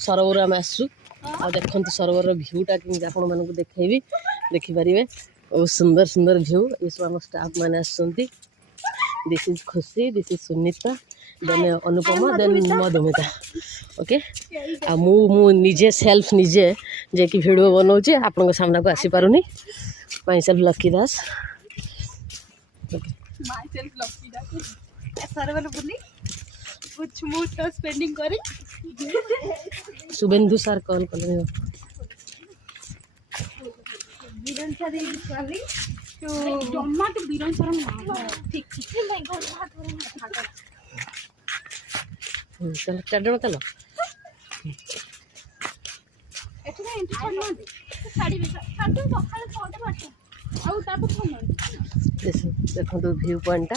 सरोवर आम आसु आ देखते सरोवर भ्यूटा कि आपण मानक देखी देखिपारे बहुत सुंदर सुंदर भ्यू ये सब आम स्टाफ मैंने आसुँच this is Khushi this is Sunita then Anupama then Madhumita okay आ मु निजे सेल्फ निजे जे कि वीडियो बनाऊे आपण सामना को आसी पारुनी myself Lucky Das Shubhendu sir call कले चल चार चल देखो व्यू पॉइंट